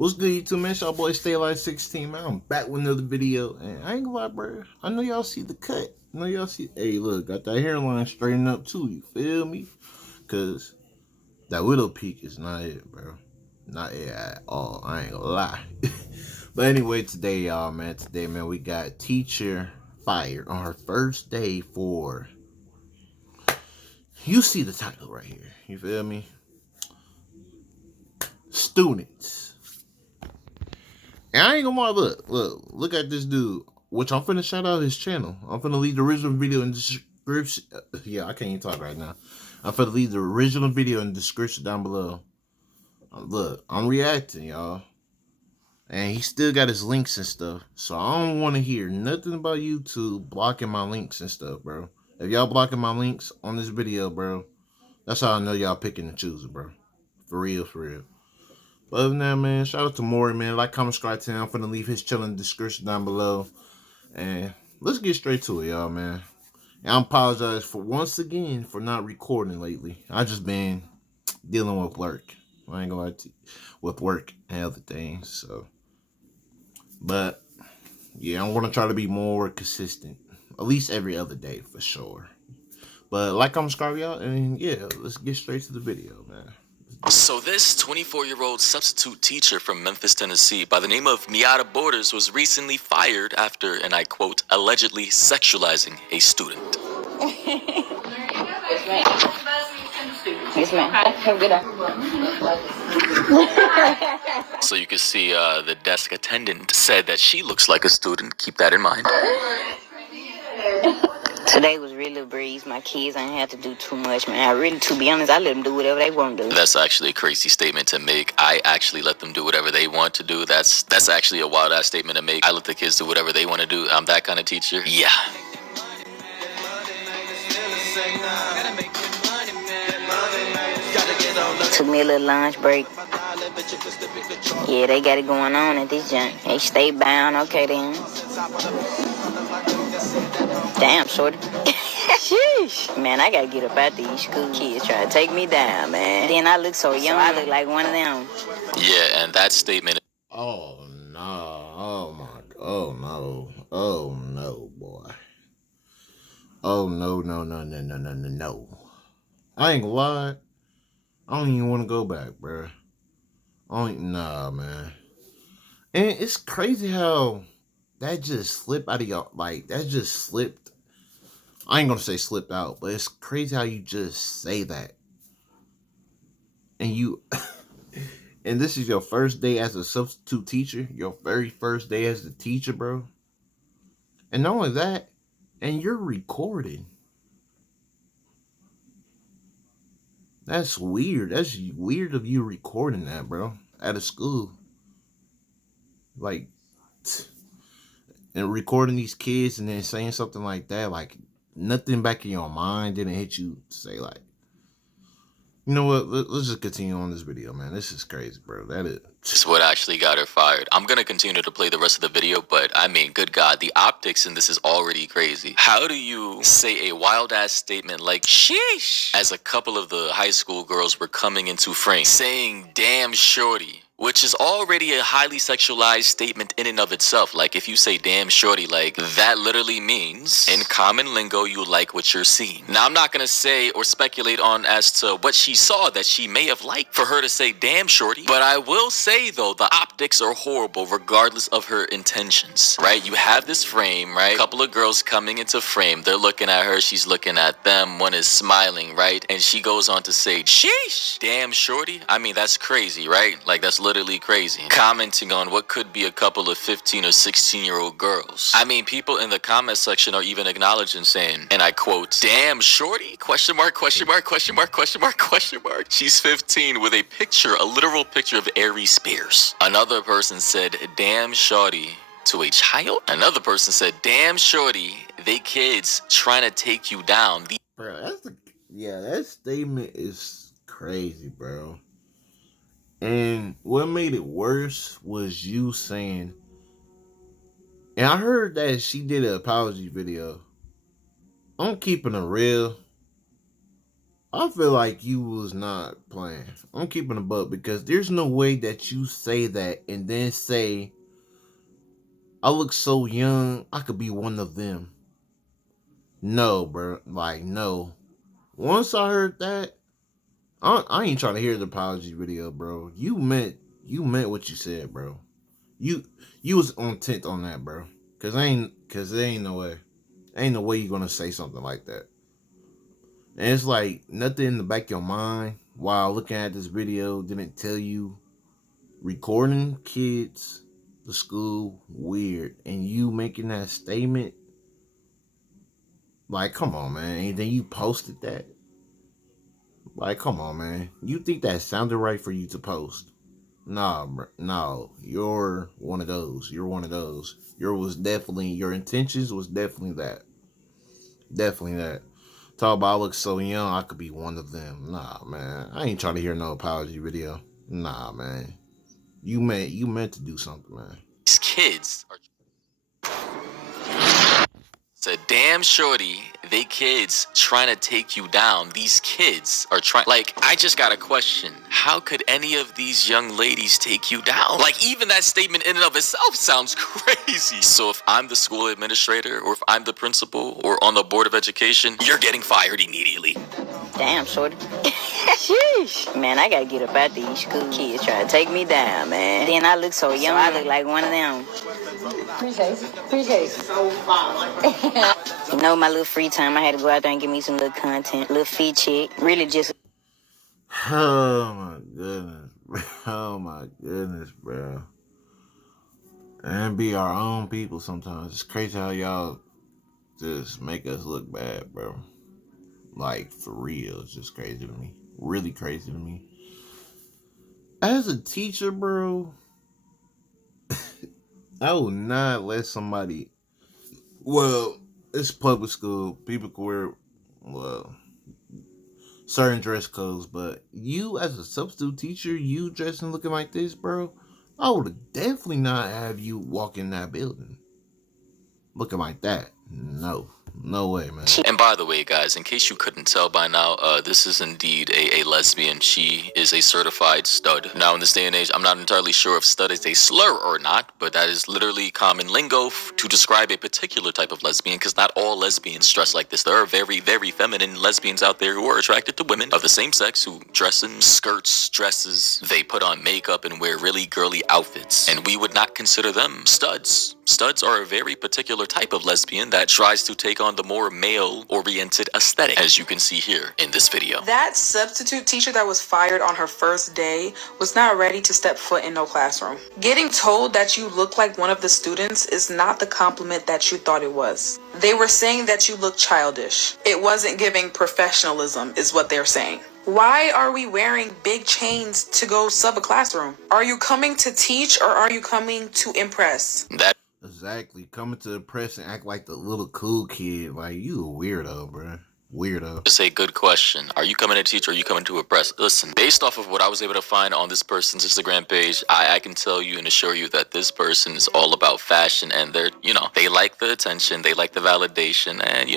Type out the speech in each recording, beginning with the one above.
What's good, YouTube, man? It's your boy Stay Alive 16, man. I'm back with another video, and I ain't gonna lie, bro. I know y'all see the cut. I know y'all see. Hey, look, got that hairline straightened up too. You feel me? Cause that widow peak is not it, bro. Not it at all. I ain't gonna lie. But anyway, today, y'all, man. Today, man, we got teacher fired on her first day for. You see the title right here. You feel me? Students. And I ain't gonna lie, look at this dude. Which I'm finna shout out his channel. I'm finna leave the original video in the description. Yeah, I can't even talk right now. I'm finna leave the original video in the description down below. Look, I'm reacting, y'all. And he still got his links and stuff. So I don't want to hear nothing about YouTube blocking my links and stuff, bro. If y'all blocking my links on this video, bro, that's how I know y'all picking and choosing, bro. For real, for real. But other than that, man, shout out to Mori, man. Like, comment, subscribe to him. I'm finna leave his channel in the description down below. And let's get straight to it, y'all, man. And I apologize for once again for not recording lately. I just been dealing with work. I ain't gonna lie to you, with work and other things. So, but yeah, I'm gonna try to be more consistent, at least every other day for sure. But like, comment, subscribe, y'all, and yeah, let's get straight to the video, man. So this 24-year-old substitute teacher from Memphis, Tennessee, by the name of Miata Borders, was recently fired after, and I quote, allegedly sexualizing a student. Yes, ma'am. Have a good day. So you can see the desk attendant said that she looks like a student. Keep that in mind. Today was really a breeze. My kids ain't had to do too much, man. I really, to be honest, I let them do whatever they want to do. That's actually a crazy statement to make. I actually let them do whatever they want to do. That's actually a wild-ass statement to make. I let the kids do whatever they want to do. I'm that kind of teacher. Yeah. Took me a little lunch break. Yeah, they got it going on at this junk. They stay bound. Okay, then. Damn, shorty. Sheesh. Man, I gotta get up out these school kids trying to take me down, man. Then I look so young. I look like one of them. Yeah, and that statement. Oh no! Oh my! Oh no! Oh no, boy! Oh no! No! No! No! No! No! No! No! I ain't gonna lie. I don't even want to go back, bro. Nah, man. And it's crazy how that just slipped out of y'all. Like, that just slipped. I ain't gonna say slipped out, but it's crazy how you just say that. And you, and this is your first day as a substitute teacher. Your very first day as the teacher, bro. And not only that, and you're recording. That's weird. That's weird of you recording that, bro, at a school. Like, and recording these kids and then saying something like that, like nothing back in your mind didn't hit you to say, like, you know what, let's just continue on this video, man. This is crazy, bro. That is What actually got her fired. I'm gonna continue to play the rest of the video, but I mean, good God, the optics in this is already crazy. How do you say a wild ass statement like sheesh as a couple of the high school girls were coming into frame, saying damn shorty, which is already a highly sexualized statement in and of itself. Like, if you say damn shorty, like, that literally means in common lingo you like what you're seeing. Now, I'm not gonna say or speculate on as to what she saw that she may have liked for her to say damn shorty, but I will say though, the optics are horrible regardless of her intentions, right? You have this frame, right? Couple of girls coming into frame, they're looking at her, she's looking at them, one is smiling, right? And she goes on to say sheesh, damn shorty. I mean, that's crazy, right? Like, that's literally crazy. Commenting on what could be a couple of 15 or 16-year-old girls. I mean, people in the comment section are even acknowledging, saying, and I quote, damn shorty, question mark, question mark, question mark, question mark, question mark. She's 15 with a picture, a literal picture of Aries Spears. Another person said, damn shorty, to a child. Another person said, damn shorty, they kids trying to take you down. bro, that statement is crazy, bro. And what made it worse was you saying, and I heard that she did an apology video. I'm keeping it real. I feel like you was not playing. I'm keeping a buck because there's no way that you say that and then say, I look so young, I could be one of them. No, bro. Like, no. Once I heard that, I ain't trying to hear the apology video, bro. You meant what you said, bro. You you was on 10th on that, bro. Cause there ain't no way. Ain't no way you gonna say something like that. And it's like nothing in the back of your mind while looking at this video didn't tell you recording kids, the school, weird. And you making that statement, like, come on, man. And then you posted that. Like, come on, man. You think that sounded right for you to post? Nah, bro. No. You're one of those. You're one of those. Your intentions was definitely that. Definitely that. Talk about I look so young, I could be one of them. Nah, man. I ain't trying to hear no apology video. Nah, man. You meant to do something, man. These kids are said, damn shorty, they kids trying to take you down. These kids are trying, like, I just got a question. How could any of these young ladies take you down? Like, even that statement in and of itself sounds crazy. So if I'm the school administrator, or if I'm the principal, or on the board of education, you're getting fired immediately. Damn, shorty. Sheesh. Man, I gotta get up out these school kids trying to take me down, man. Then I look so young, I look like one of them. Appreciate it. So far. You know, my little free time, I had to go out there and give me some little content, little feed check. Really just. Oh my goodness. Oh my goodness, bro. And be our own people sometimes. It's crazy how y'all just make us look bad, bro. Like, for real. It's just crazy to me. Really crazy to me. As a teacher, bro, I will not let somebody. Well, it's public school. People can wear, well, certain dress codes, but you as a substitute teacher, you dressing looking like this, bro, I would definitely not have you walk in that building looking like that. No way, man. And by the way, guys, in case you couldn't tell by now, this is indeed a lesbian. She is a certified stud. Now, in this day and age, I'm not entirely sure if stud is a slur or not, but that is literally common lingo to describe a particular type of lesbian, because not all lesbians dress like this. There are very, very feminine lesbians out there who are attracted to women of the same sex who dress in skirts, dresses, they put on makeup and wear really girly outfits, and we would not consider them studs. Studs are a very particular type of lesbian that tries to take on the more male-oriented aesthetic, as you can see here in this video. That substitute teacher that was fired on her first day was not ready to step foot in no classroom. Getting told that you look like one of the students is not the compliment that you thought it was. They were saying that you look childish. It wasn't giving professionalism, is what they're saying. Why are we wearing big chains to go sub a classroom? Are you coming to teach or are you coming to impress? Exactly. Coming to the press and act like the little cool kid. Like, you a weirdo, bro. Weirdo. Just a good question. Are you coming to teach or are you coming to oppress? Listen, based off of what I was able to find on this person's Instagram page, I can tell you and assure you that this person is all about fashion, and they're, they like the attention, they like the validation, and,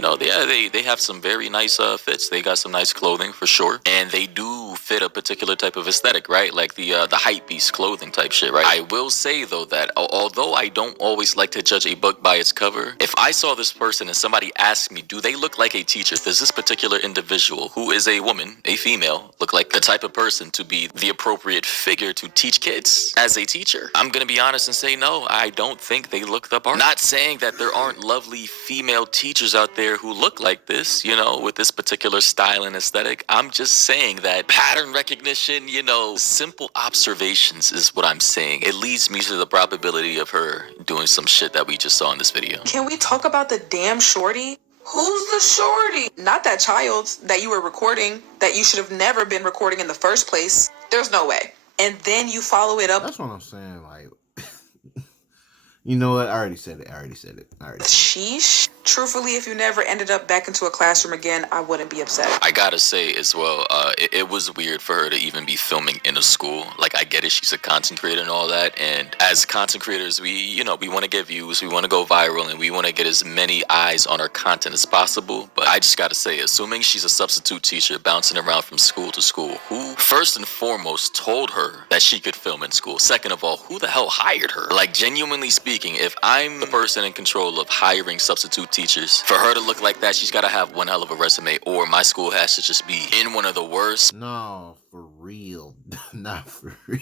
they have some very nice fits. They got some nice clothing for sure, and they do fit a particular type of aesthetic, right? Like the hype beast clothing type shit, right? I will say though that although I don't always like to judge a book by its cover, if I saw this person and somebody asked me, do they look like a teacher? Does this particular individual, who is a woman, a female, look like the type of person to be the appropriate figure to teach kids as a teacher? I'm gonna be honest and say no, I don't think they look the part. Not saying that there aren't lovely female teachers out there who look like this, with this particular style and aesthetic. I'm just saying that pattern recognition, simple observations is what I'm saying. It leads me to the probability of her doing some shit that we just saw in this video. Can we talk about the damn shorty? Who's the shorty? Not that child that you were recording, that you should have never been recording in the first place. There's no way. And then you follow it up. That's what I'm saying. Like, you know what? I already said it. Sheesh. Truthfully, if you never ended up back into a classroom again, I wouldn't be upset. I gotta say as well, it was weird for her to even be filming in a school. Like, I get it, she's a content creator and all that, and as content creators, we want to get views, we want to go viral, and we want to get as many eyes on our content as possible. But I just gotta say, assuming she's a substitute teacher bouncing around from school to school, who first and foremost told her that she could film in school? Second of all, who the hell hired her? Like, genuinely speaking, if I'm the person in control of hiring substitute teachers, for her to look like that, she's gotta have one hell of a resume, or my school has to just be in one of the worst. No, for real. Not for real.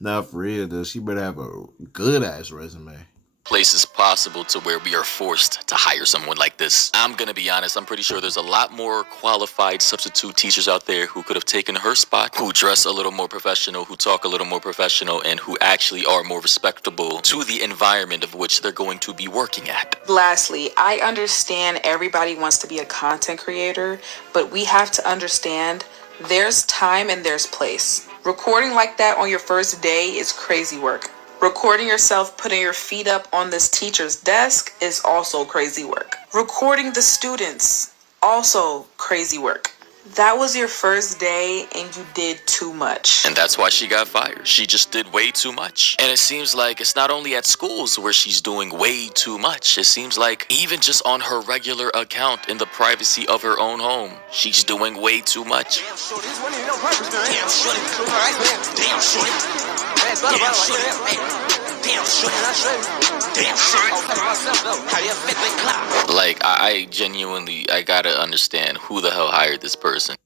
Not for real, though. She better have a good ass resume. Places possible to where we are forced to hire someone like this. I'm gonna be honest, I'm pretty sure there's a lot more qualified substitute teachers out there who could have taken her spot, who dress a little more professional, who talk a little more professional, and who actually are more respectable to the environment of which they're going to be working at. Lastly, I understand everybody wants to be a content creator, but we have to understand there's time and there's place. Recording like that on your first day is crazy work. Recording yourself putting your feet up on this teacher's desk is also crazy work. Recording the students, also crazy work. That was your first day and you did too much. And that's why she got fired. She just did way too much. And it seems like it's not only at schools where she's doing way too much. It seems like even just on her regular account in the privacy of her own home, she's doing way too much. Like, I genuinely, I gotta understand who the hell hired this person.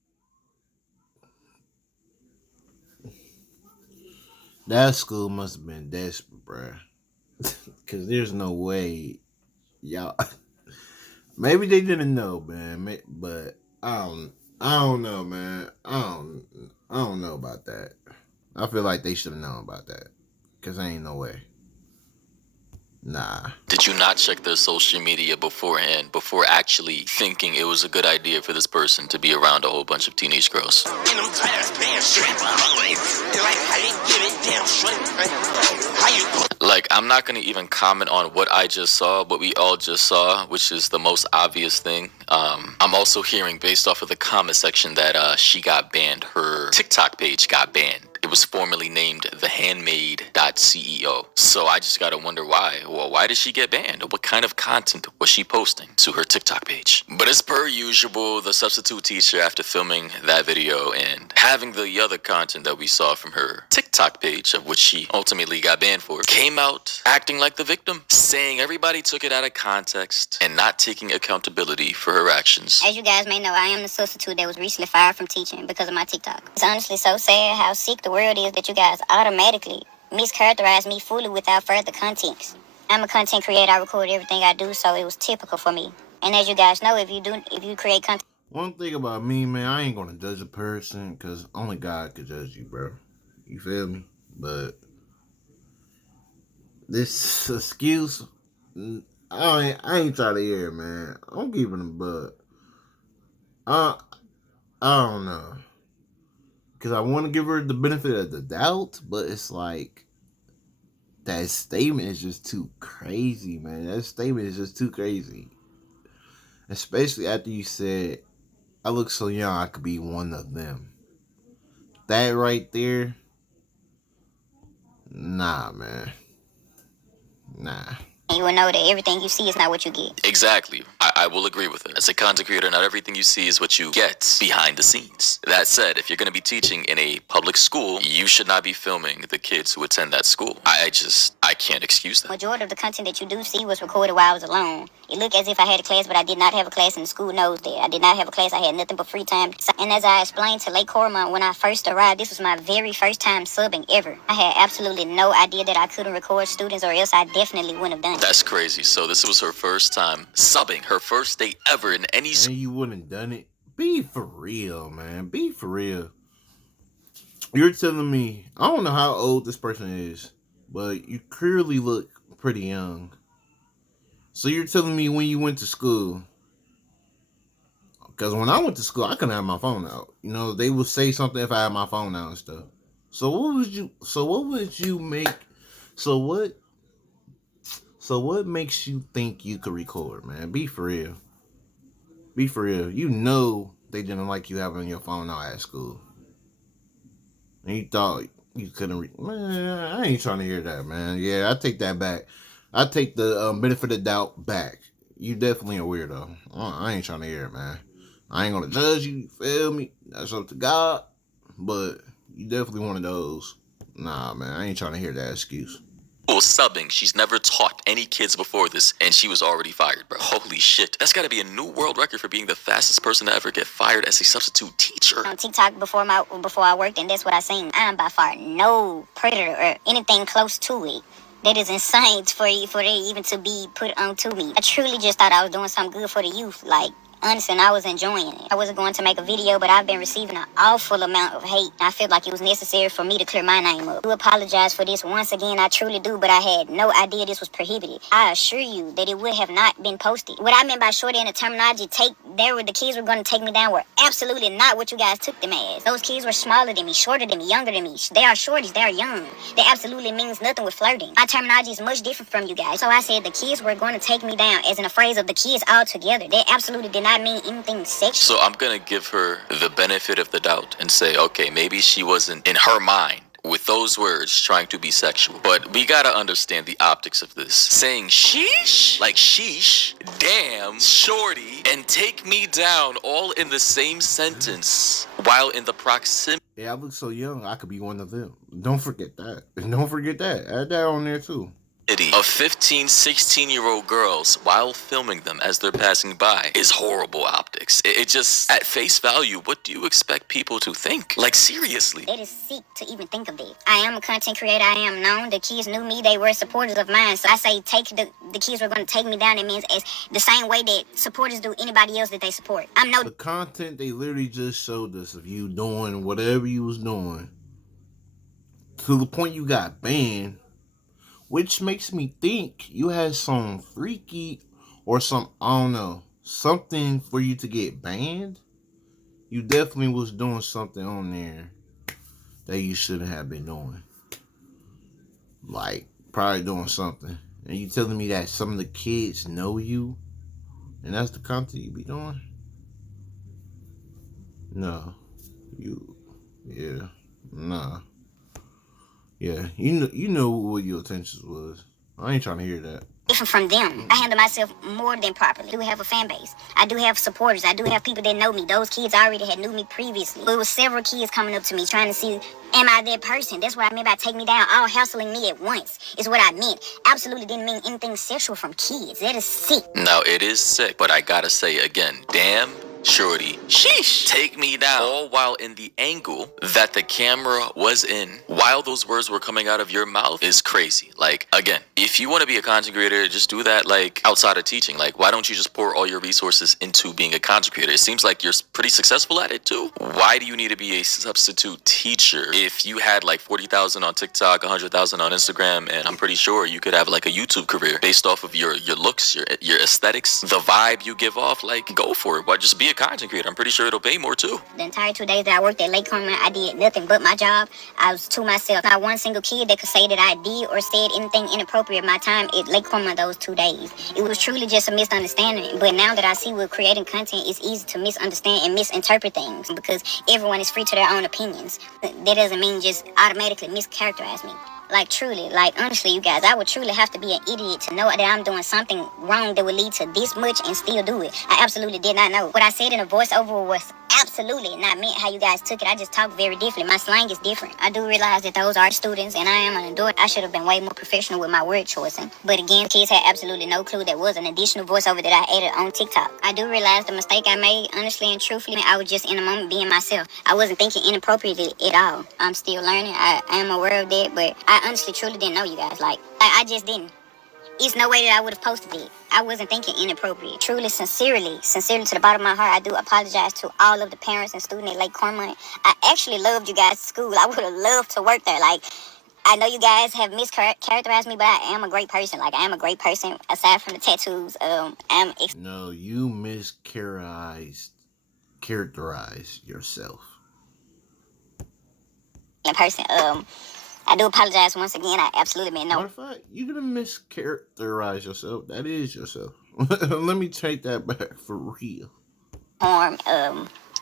That school must have been desperate, bruh. Because there's no way y'all... Maybe they didn't know, man. But I don't know, man. I don't know about that. I feel like they should have known about that. Because ain't no way. Nah. Did you not check their social media beforehand, before actually thinking it was a good idea for this person to be around a whole bunch of teenage girls? Like, I'm not going to even comment on what I just saw, what we all just saw, which is the most obvious thing. I'm also hearing, based off of the comment section, that she got banned. Her TikTok page got banned. It was formerly named thehandmaid.ceo. So I just gotta wonder why. Well, why did she get banned? What kind of content was she posting to her TikTok page? But as per usual, the substitute teacher, after filming that video and having the other content that we saw from her TikTok page, of which she ultimately got banned for, came out acting like the victim, saying everybody took it out of context and not taking accountability for her actions. As you guys may know, I am the substitute that was recently fired from teaching because of my TikTok. It's honestly so sad how sick the world is that you guys automatically mischaracterize me fully without further context. I'm a content creator. I record everything I do, so it was typical for me. And as you guys know, if you create content... One thing about me, man, I ain't gonna judge a person because only God could judge you, bro. You feel me? But this excuse, I ain't trying to hear it, man. I'm keeping a bud. I don't know. Because I want to give her the benefit of the doubt, but it's like, that statement is just too crazy, man. That statement is just too crazy. Especially after you said, I look so young, I could be one of them. That right there, nah, man. Nah. You will know that everything you see is not what you get. Exactly. I will agree with it. As a content creator, not everything you see is what you get behind the scenes. That said, if you're going to be teaching in a public school, you should not be filming the kids who attend that school. I can't excuse that. Majority of the content that you do see was recorded while I was alone. It looked as if I had a class, but I did not have a class, and the school knows that. I did not have a class. I had nothing but free time. And as I explained to Lake Cormont when I first arrived, this was my very first time subbing ever. I had absolutely no idea that I couldn't record students, or else I definitely wouldn't have done it. That's crazy. So this was her first time subbing, her first day ever in any school. And you wouldn't have done it? Be for real, man. Be for real. You're telling me, I don't know how old this person is, but you clearly look pretty young. So you're telling me when you went to school, because when I went to school, I couldn't have my phone out. You know, they would say something if I had my phone out and stuff. So what would you make So what makes you think you could record, man? Be for real. Be for real. You know they didn't like you having your phone out at school. And you thought you couldn't man, I ain't trying to hear that, man. Yeah, I take that back. I take the benefit of the doubt back. You definitely a weirdo. I ain't trying to hear it, man. I ain't gonna judge you, feel me? That's up to God. But you definitely one of those. Nah, man, I ain't trying to hear that excuse. Well, subbing. She's never taught any kids before this, and she was already fired, bro. Holy shit. That's gotta be a new world record for being the fastest person to ever get fired as a substitute teacher. On TikTok before I worked, and that's what I seen. I'm by far no predator or anything close to it. That is insane for it even to be put onto me. I truly just thought I was doing something good for the youth. Like, honestly, and I was enjoying it. I wasn't going to make a video, but I've been receiving an awful amount of hate. I feel like it was necessary for me to clear my name up. I do apologize for this once again, I truly do, but I had no idea this was prohibited. I assure you that it would have not been posted. What I meant by shorty in the terminology, the kids were going to take me down were absolutely not what you guys took them as. Those kids were smaller than me, shorter than me, younger than me. They are shorties, they are young. That absolutely means nothing with flirting. My terminology is much different from you guys. So I said the kids were going to take me down, as in a phrase of the kids all together. That absolutely did not mean anything sexual. So I'm gonna give her the benefit of the doubt and say, okay, maybe she wasn't, in her mind, with those words, trying to be sexual. But we gotta understand the optics of this. Saying sheesh, like sheesh, damn, shorty, and take me down all in the same sentence, while in the proximity. Yeah, I look so young, I could be one of them. Don't forget that. Don't forget that. Add that on there too. Of 15, 16-year-old girls while filming them as they're passing by is horrible optics. It just, at face value, what do you expect people to think? Like, seriously. It is sick to even think of it. I am a content creator. I am known. The kids knew me. They were supporters of mine. So I say the kids were going to take me down. It means as the same way that supporters do anybody else that they support. The content they literally just showed us of you doing whatever you was doing to the point you got banned, which makes me think you had some freaky or some, I don't know, something for you to get banned. You definitely was doing something on there that you shouldn't have been doing. Like, probably doing something. And you telling me that some of the kids know you and that's the content you be doing? No. Nah. Yeah, you know what your intentions was. I ain't trying to hear that. Different from them. I handle myself more than properly. I do have a fan base. I do have supporters. I do have people that know me. Those kids already had knew me previously. There was several kids coming up to me trying to see, am I that person? That's what I meant by take me down. All hassling me at once is what I meant. Absolutely didn't mean anything sexual from kids. That is sick. Now, it is sick, but I gotta say again, damn, shorty, sheesh, take me down, all while in the angle that the camera was in while those words were coming out of your mouth is crazy. Like, again, if you want to be a content creator, just do that, like, outside of teaching. Like, why don't you just pour all your resources into being a content creator? It seems like you're pretty successful at it too. Why do you need to be a substitute teacher if you had like 40,000 on TikTok, 100,000 on Instagram, and I'm pretty sure you could have like a YouTube career based off of your looks, your aesthetics, the vibe you give off? Like, go for it. Why just be a content creator? I'm pretty sure it'll pay more too. The entire 2 days that I worked at Lake Cornwall, I did nothing but my job. I was to myself. Not one single kid that could say that I did or said anything inappropriate my time at Lake Cornwall those 2 days. It was truly just a misunderstanding. But now that I see with creating content, it's easy to misunderstand and misinterpret things because everyone is free to their own opinions. That doesn't mean just automatically mischaracterize me. Like, truly, like, honestly, you guys, I would truly have to be an idiot to know that I'm doing something wrong that would lead to this much and still do it. I absolutely did not know. What I said in a voiceover was absolutely not meant how you guys took it. I just talk very differently. My slang is different. I do realize that those are students and I am an adult. I should have been way more professional with my word choicing. But again, kids had absolutely no clue that was an additional voiceover that I added on TikTok. I do realize the mistake I made, honestly and truthfully. I was just in a moment being myself. I wasn't thinking inappropriately at all. I'm still learning. I am aware of that, but I honestly truly didn't know you guys. Like I just didn't. It's no way that I would have posted it. I wasn't thinking inappropriate. Truly, sincerely to the bottom of my heart, I do apologize to all of the parents and students at Lake Cornwall. I actually loved you guys' school. I would have loved to work there. Like, I know you guys have mischaracterized me, but I am a great person. Like, I am a great person aside from the tattoos. No, you characterize yourself. A person. I do apologize once again. I absolutely meant no Matter of fact, you're gonna mischaracterize yourself. That is yourself. Let me take that back for real. harm.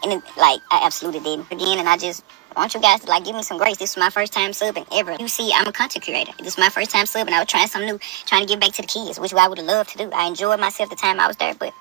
And it, like I absolutely didn't again. And I just want you guys to like give me some grace. This is my first time subbing ever. You see, I'm a content creator. This is my first time subbing. I was trying something new, trying to give back to the kids, which I would have loved to do. I enjoyed myself the time I was there, but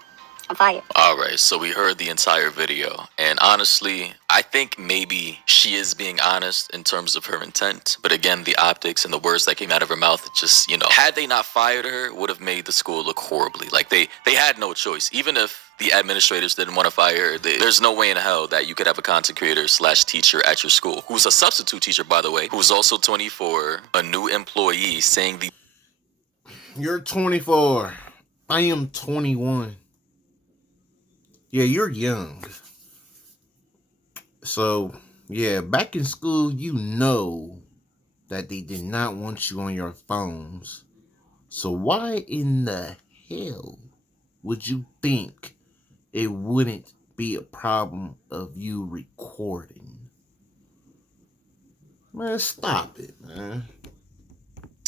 I'm fired. Alright, so we heard the entire video, and honestly, I think maybe she is being honest in terms of her intent, but again, the optics and the words that came out of her mouth, just, had they not fired her, would have made the school look horribly. Like, they had no choice. Even if the administrators didn't want to fire her, there's no way in hell that you could have a content creator / teacher at your school, who's a substitute teacher, by the way, who's also 24, a new employee, saying the... You're 24. I am 21. Yeah, you're young. So, yeah, back in school, you know that they did not want you on your phones. So why in the hell would you think it wouldn't be a problem of you recording? Man, stop it, man.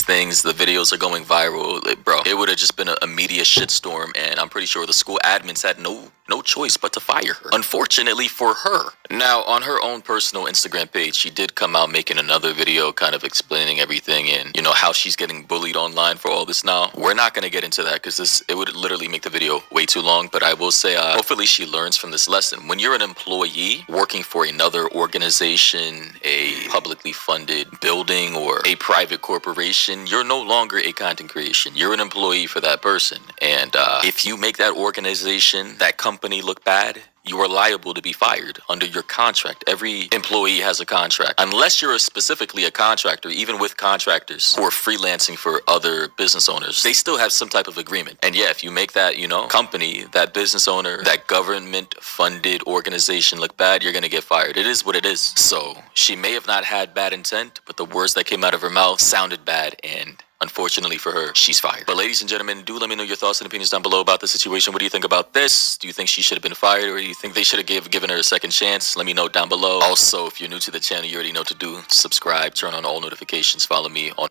things, the videos are going viral, bro. It would have just been a media shitstorm, and I'm pretty sure the school admins had no choice but to fire her. Unfortunately for her. Now, on her own personal Instagram page, she did come out making another video kind of explaining everything and, how she's getting bullied online for all this now. We're not going to get into that because it would literally make the video way too long, but I will say, hopefully she learns from this lesson. When you're an employee working for another organization, a publicly funded building, or a private corporation, you're no longer a content creation. You're an employee for that person. And if you make that organization, that company look bad, you are liable to be fired under your contract. Every employee has a contract. Unless you're specifically a contractor, even with contractors who are freelancing for other business owners, they still have some type of agreement. And yeah, if you make that, company, that business owner, that government-funded organization look bad, you're gonna get fired. It is what it is. So she may have not had bad intent, but the words that came out of her mouth sounded bad, and unfortunately for her, she's fired. But ladies and gentlemen, do let me know your thoughts and opinions down below about the situation. What do you think about this? Do you think she should have been fired, or do you think they should have given her a second chance? Let me know down below. Also, if you're new to the channel, you already know what to do. Subscribe, turn on all notifications, follow me on...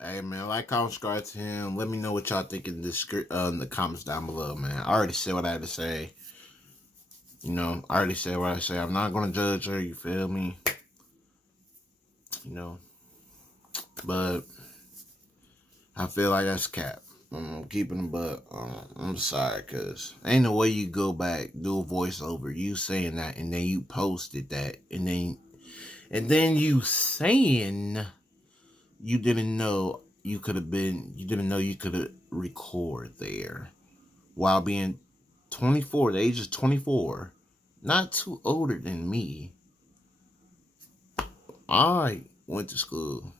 Hey man, like, comment, subscribe to him. Let me know what y'all think in the comments down below, man. I already said what I had to say. I already said what I say. I'm not gonna judge her, you feel me? But I feel like that's cap. I'm keeping them, but I'm sorry, cause ain't no way you go back, do a voiceover, you saying that, and then you posted that, and then you saying you didn't know you didn't know you could record there while being 24, the age of 24, not too older than me. I went to school.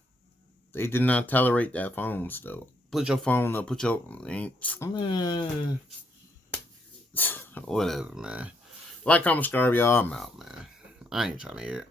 They did not tolerate that phone stuff. Put your phone up, man. Whatever, man. Like, comment, subscribe, y'all. I'm out, man. I ain't trying to hear it.